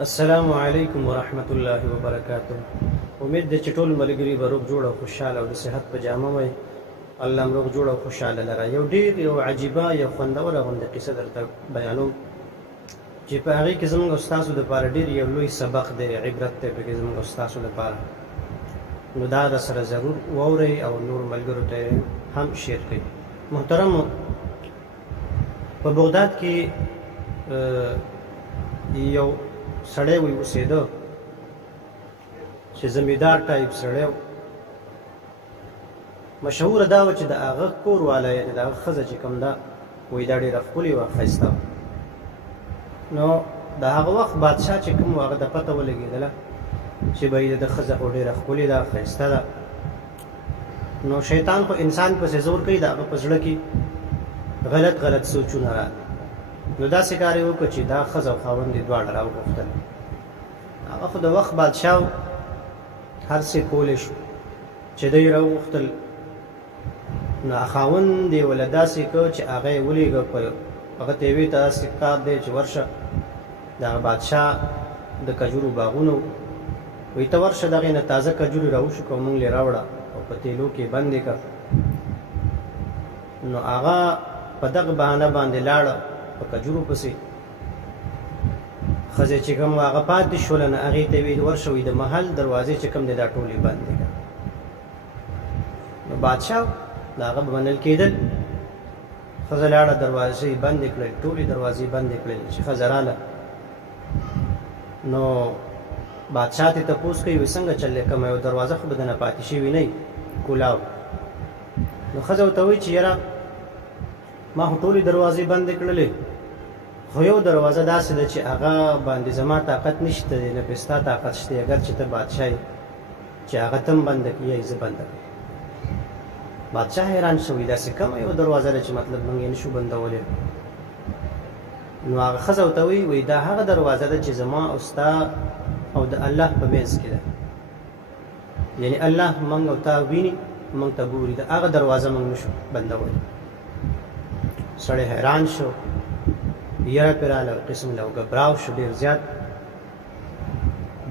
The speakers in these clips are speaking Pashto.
السلام علیکم ورحمت الله وبرکاته. امید ده چې ټول ملګري به روغ جوړ او خوشحاله او د صحت په جامه وي. الله هم روغ جوړ او خوشحاله لره. یو عجیبه یو خوندوره غونډه قصه درته بیانوم چې په هغې کې زموږ استادو دپاره ډېر یو لوی سبق دی، عبرت دی پکې زموږ استادو دپاره. نو دا درسره ضرور واورئ او نور ملګرو ته هم شیر کړئ. محترمو، په بغداد کې یو سړی وی اوسېده چې زمیندار ټایپ سړی و. مشهوره دا وه چې د هغه کور والا یعنې د هغه ښځه چې کوم ده وایي دا ډېره ښکلې وه، ښایسته وه. نو د هغه وخت بادشاه چې کوم و هغه د پته ولګېدله چې بهی د ده ښځه خو ډېره ښکلې ده، ښایسته ده. نو شیطان خو انسان پسې زور کوي، د هغه په زړه کې غلط سوچونه راغلي. نو داسې کار یې وکړه چې دا ښځه او خاوند یې دواړه راوغوښتل. هغه خو د وخت بادشاه و، هر څه کولی شو چې دی راوغوښتل. نو خاوند یې وله داسې کړ چې هغه یې ولېږه، هغه ته یې ویې ته داسې کار دی چې ورشه د هغه بادشاه د کجورو باغونه و، وایي ته ورشه دغې نه تازه کجورې راوشو که مونږ یې راوړه او په تیلو کې بندې کړه. نو هغه په دغه بهانه باندې لاړه په کجورو پسې. ښځې چې کوم هغه پاتې شوله نو هغې ته یې ویل ورشه وایي د محل دروازې چې کوم دی دا ټولې بندې کړه. نو بادشاه د هغه به منل کېدل. ښځه لاړه دروازې یې بندې کړل، ټولې دروازې بندې کړل. چې ښځه راله نو بادشاه ته تپوس کوي وایي څنګه چل دی، کومه یو دروازه خو به دنه پاتې شوي نه وي، کولاو. نو ښځه ورته وایي چې یاره ما خو ټولې دروازې بندې کړلې، خو یو دروازه داسې ده چې هغه باندې زما طاقت نشته دی، نه پې ستا طاقت شته، اگر چې ته بادشاه یې چې هغه ته هم بنده کړي یا یې زه بنده کړم. بادشاه حیران شو، وایي داسې کومه یو دروازه ده چې مطلب موږ یې نشو بندولی. نو هغه ښځه ورته وایي دا هغه دروازه ده چې زما او ستا او د الله په منځ کې ده، یعنې الله موږ او تا ویني، موږ ته ګوري، د هغه دروازه موږ نشو بندولی. سړی حیران شو، یره پرې راغله، قسم له ګبراو شو ډېر زیات،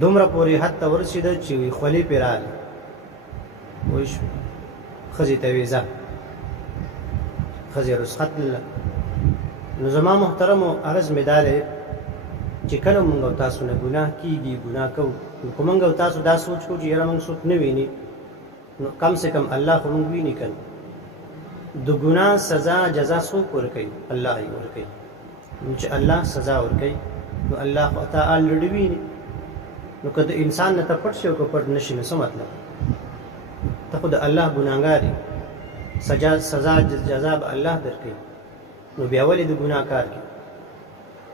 دومره پورې حد ته ورسېده چې خولې پرې راغلې. وایي ښځې ته ویې ځه، ښځې رخصت تلله. نو زما محترمو عرض مې دا دی چې کله مونږ او تاسو نه ګناه کېږي، ګناه کوو، نو که مونږ او تاسو دا سوچ کوو چې یاره مونږ څوک نه ویني، نو کم سے کم الله خو مونږ ویني که نه. د ګناه سزا جزا څوک ورکوي؟ الله یې ورکوي. نو چې الله سزا ورکوي نو الله خو تا الریډي ویني. نو که د انسان نه ته پټ شي او که پټ نه شي نو څه مطلب؟ ته خو د الله ګناهګار یې، سزا جزا به الله درکوي، نو بیا ولې د ګناه کار کوي؟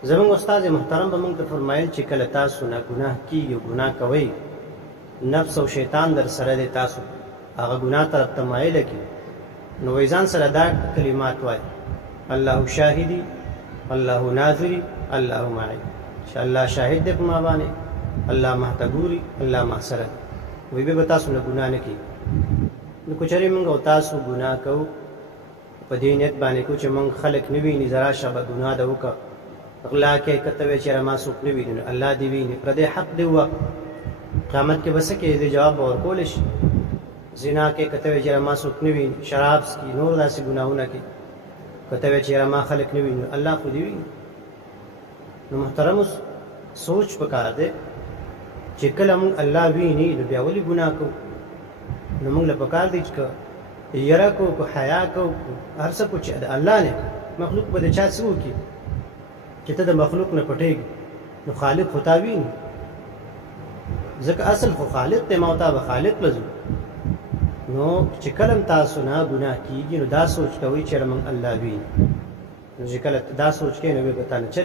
زموږ استاد محترم به موږ ته فرمایل چې کله تاسو نه ګناه کېږي او ګناه کوئ، نفس او شیطان در سره دی، تاسو هغه ګناه طرف ته مایله کړي، نو وایي ځان سره دا کلمات وایي: الله شاهدي، الله ناظري، الله معي. چې الله شاهد دی په ما باندې، الله ما ته ګوري، الله ما سره دی. وایي بیا به تاسو نه ګناه نه کېږي. نو که چېرې موږ او تاسو ګناه کوو، په دې نیت باندې کوو چې موږ خلک نه ویني، زه راشه به ګناه ده وکړه، غلا کې که ته وایې چې یاره ما څوک نه ویني، نو الله دې ویني، پردی حق دې ووایه، قیامت کې به څه کوې؟ دې جواب به ورکولی شي. زنا کې که ته وایې چې یاره ما څوک نه ویني، شراب څکي، نور داسې ګناهونه کوي، که ته وایې چې یاره ما خلک نه ویني، الله خو دې ویني. نو محترمو سوچ پکار دی چې کله موږ الله ویني نو بیا ولې ګناه کوو؟ نو موږ له پکار دی چې که یره کوو، که حیا کوو، هر څه کوو چې د الله نه. مخلوق به د چا څه وکړي چې ته د مخلوق نه پټېږي؟ نو خالق خو تا ویني، ځکه اصل خو خالق دی، ما او تا به خالق له ځو. نو چې کله تاسو نه ګناه کېږي نو دا سوچ کوئ چې موږ الله ویني. نو چې کله دا سوچ کوئ نو بیا به تا نه